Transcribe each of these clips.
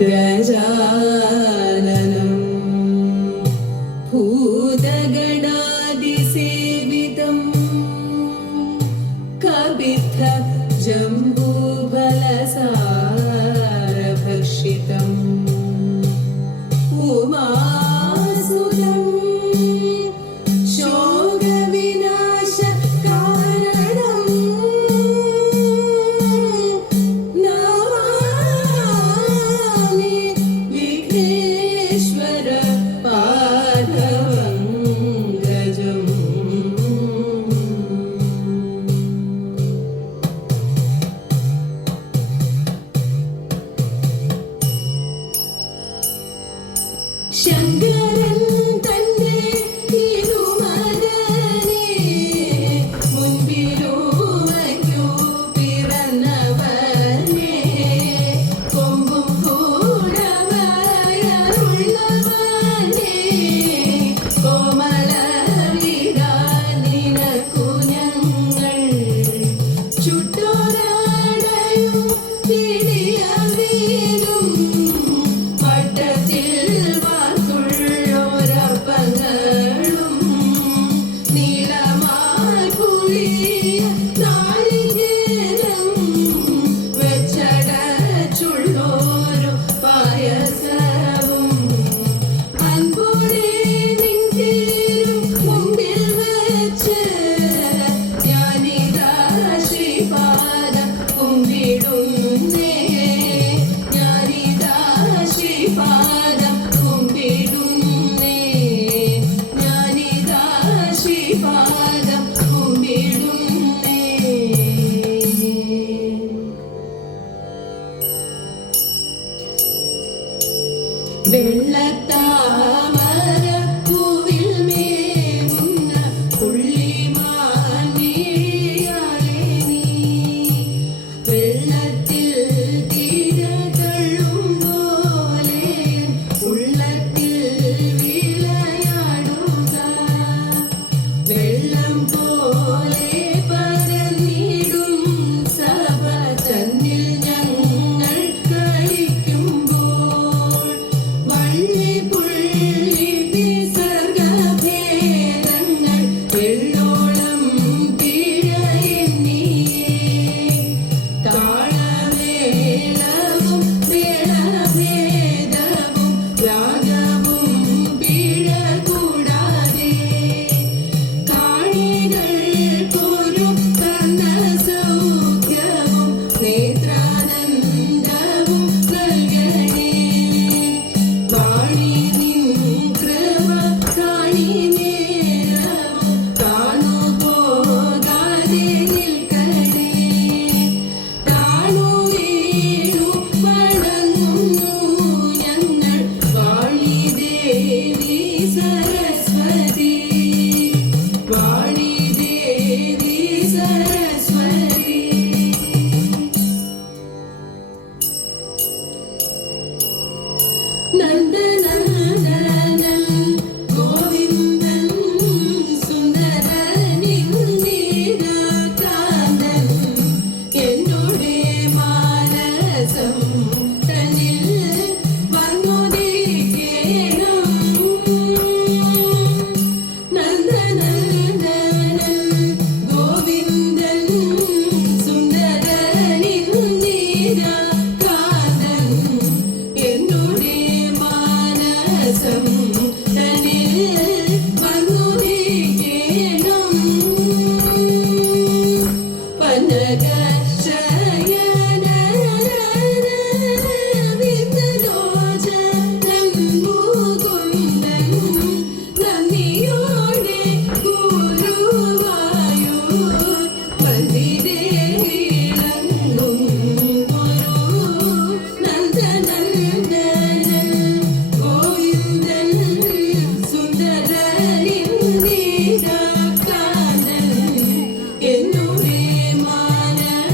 गजाननं भूतगणादिसेवितं कपित्थ जम्बूफलसारभक्षितम् उमासुतं शोकविनाशकारणं नमामि विघ्नेश्वर पादपङ्कजम्। ശങ്കരൻ തന്റെ തിരുമകനെ മുൻപിലുവയ്ക്കു പിറന്നവനെ കൊമ്പും കൂടവയറുള്ളവനെ കോമളവിടാൻ നിനക്കു ഞങ്ങൾ ചുട്ടോരാടയും പിടിയവീരും വട്ടത്തിൽ വെള്ളത്താമരപ്പൂവിൽ മേവുന്ന പുള്ളിമാനിഴയാളെ നീ വെള്ളത്തിൽ തിരതള്ളും പോലെ ഉള്ളത്തിൽ വിളയാടുക വെള്ളം പോലെ പരന്നിടും സഭ തന്നിൽ ഞങ്ങൾ കളിക്കുമ്പോൾ വള്ളിപുള്ളി വിസർഗഭേദങ്ങൾ വെള്ളോളം പിഴയെന്നിയേ താളമേളവും മേളഭേദവും രാഗവും പിഴ കൂടാതെ കാണികൾക്കൊരു കർണസൗഖ്യവും നേത്രാനന്ദവും നൽകണേ വാണി നിൻ കൃപ കാണി നേരവും കാണുപോകാതെ നിൽക്കണേ കാണു വീണു വണങ്ങുന്നു ഞങ്ങൾ വാണി ദേവി സരസ്വതി വാണി ദേവി സരസ്വതി നന്ദനന്ദനൻ ഗോവിന്ദൻ സുന്ദരനിൻ നീരകാന്തൻ എന്നോടെ മാനസം തന്നിൽ വന്നുദിക്കേണം നന്ദനന്ദനൻ ഗോവിന്ദൻ സുന്ദരനിൻ നീരകാന്തൻ എന്നോടെ മാനസം തന്നിൽ വന്നുദിക്കേണം പനകശയനരവിന്ദലോചനം മുകുന്ദൻ നന്ദിയോടെ ഗുരുവായൂർ പന്തിരേഴങ്ങും ഗുരു നന്ദനന്ദനൻ ഗോവിന്ദൻ സുന്ദരനിൻ നീരകാന്തൻ എന്നോടെ മാനസം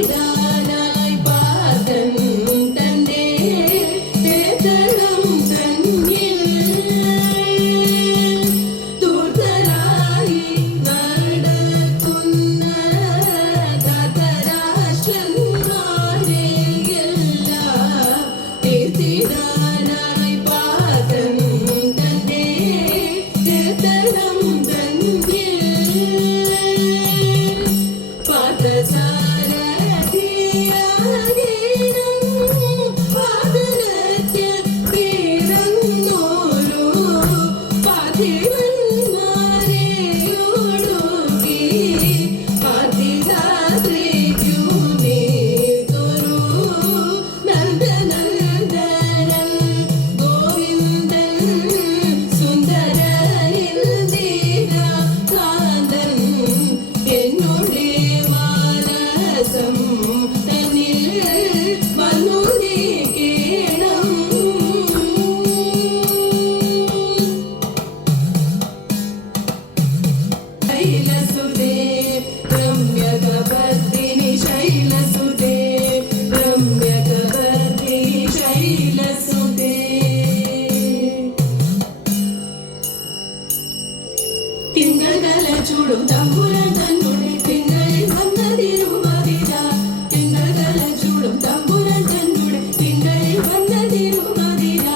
തീർത്തിടാനായി പാതൻ തന്റെ തേതളം തന്നിൽ ദൂതരായി നടക്കുന്ന ധാതരാഷ്ട്രന്മാരെയെല്ലാം തീർത്തിടാനായി പാതൻ തന്റെ തേതളം തന്നിൽ ചൂടും തമ്പുരാൻ തന്നോടെ തിങ്കളിൽ വന്നതിരുമതിര തിങ്കള ചൂടും തമ്പുരാൻ തന്നോടെ തിങ്കളിൽ വന്നതിരുമതിര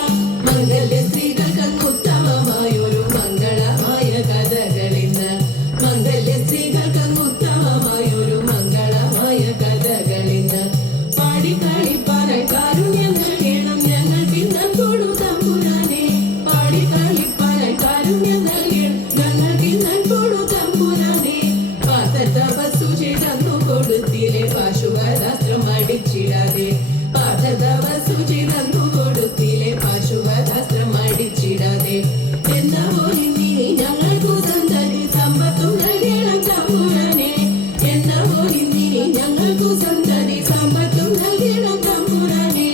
മംഗല്യ സ്ത്രീകൾക്ക് ഉത്തമമായൊരു മംഗളമായ കഥകളിന്ന് മംഗല്യ സ്ത്രീകൾക്ക് ഉത്തമമായൊരു മംഗളമായ കഥകളിന്ന് പാടിക്കളിപ്പാനായി കാരുണ്യം നൽകണം ഞങ്ങൾക്ക് ഇന്ന് കൊടു തമ്പുരാനെ പാടിക്കളിപ്പാനായി കാരുണ്യം നൽകണം ഞങ്ങൾക്ക് ഇന്ന് കൊടു തമ്പുരാനെ പാതവസു ചെയ്തന്നു കൊടുത്തിലെ പാശുപതാസ്ത്രം അടിച്ചിടാതെ പാതവസു ചെയ്തന്നു കൊടുത്തിലെ പാശുപതാസ്ത്രം അടിച്ചിടാതെ എന്ന പോലെ നീ ഞങ്ങൾക്കു സന്തതി സമ്പത്തും നൽകണം തമ്പുരാനെ എന്ന പോലെ നീ ഞങ്ങൾക്കു സന്തതി സമ്പത്തും നൽകണം തമ്പുരാനെ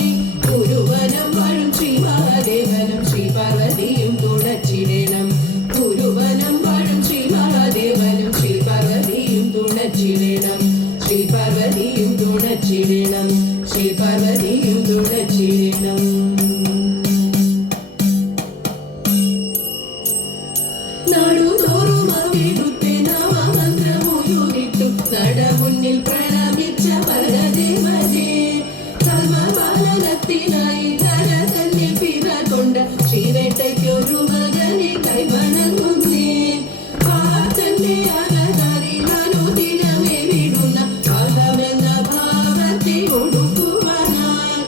ഗുരുവനം വാഴും ശ്രീ മഹാദേവനും ശ്രീ പാർവതിയും തുണച്ചിടണം ഗുരുവനം വാഴും ശ്രീ മഹാദേവനും ശ്രീ പാർവതിയും തുണച്ചിടണം ശ്രീ പാർവതിയും തുണച്ചിടണം ശ്രീ പാർവതിയും തുണച്ചിടണം നാടുതോറും അവിടുത്തെ നാമമന്ത്രമുയരിട്ടു നടമുന്നിൽ പ്രണമിച്ച പരദേവനെ ധർമ്മപാലനത്തിനായി ധര തന്നെ പിറ കൊണ്ട ശ്രീവേട്ടയ്ക്കൊരു മകനെ കൈവണങ്ങുന്നേ പാതന്റെ അകതറിയാനോ ദിനമേ വിടുന്ന പാദമെന്ന ഭാവത്തെ ഒടുക്കുവാനായി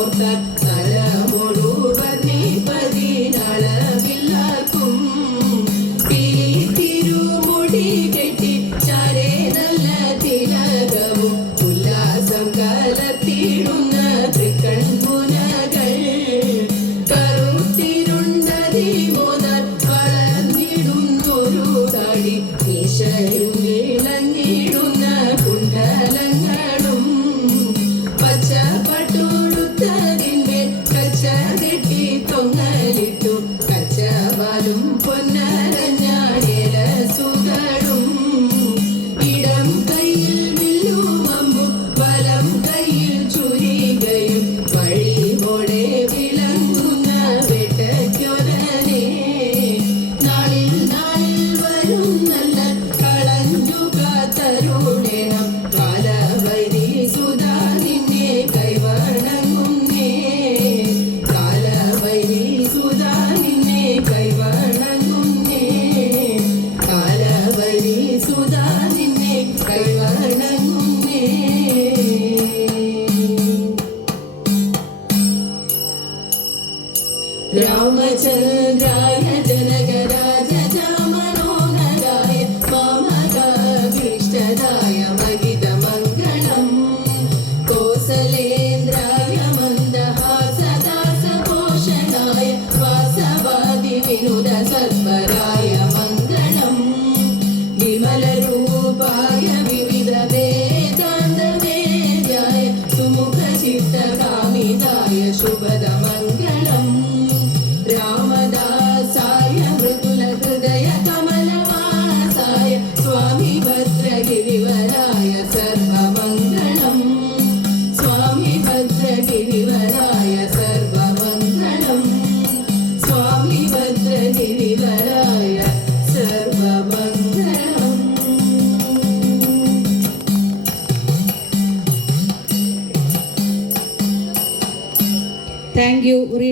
ഓർത്താൽ തലമൊഴുവർണ്ണി പതിനളവില്ലാർക്കും ഈ തിരുമുടി കെട്ടി ചാരേ നല്ല തിലകവും ഉല്ലാസം കലർത്തിയിടുന്ന തൃക്കൺമുനകൾ കറുത്തിരുണ്ടതി മോദാൽ വളർന്നിടുന്നൊരു താടി ഈശയും വിളങ്ങിടുന്ന കുണ്ടലങ്ങളും പച്ചപ്പട്ടുടുത്തതിന്മേൽ കച്ച കെട്ടി തൊങ്ങലിട്ടു കച്ചവാലും പൊന്നരഞ്ഞാടേലസുകളും ഇടം കയ്യിൽ വില്ലുമമ്പും വലം കയ്യിൽ ചുരികയും വഴിപോടെ വിളങ്ങുന്ന വെട്ടയ്ക്കൊരനെ നാളിൽ നാളിൽ വരും നല്ല കളഞ്ഞു കാത്തരുളേണം കാലവൈരി സുധാ നിന്നെ കൈവണങ്ങുന്നേ കാലവൈരി സുധാ നിന്നെ കൈവണങ്ങുന്നേ കാലവൈരി സുധാ നിന്നെ കൈവണങ്ങുന്നേ രാമചന്ദ്രായ ജനകരാജ മനോഹരായ മാമകാഭീഷ്ടദായ മഹിതമംഗളം കോസലേന്ദ്രായ മന്ദഹാസദാസപോഷണായ വാസവാദി വിനുത സത്വരായ മംഗളം വിമലരൂപായ വിവിധ വേദാന്തവേദ്യായ സുമുഖചിത്തകാമിതായ ശുഭദമംഗളം രാമദാസായ മൃദുലഹൃദയ കമലവാസായ സ്വാമി ഭദ്രഗിരിവരായ സർവമംഗളം സ്വാമി ഭദ്രഗിരിവരായ സർവമംഗളം സ്വാമി ഭദ്രഗിരിവരായ സർവമംഗളം. Thank you.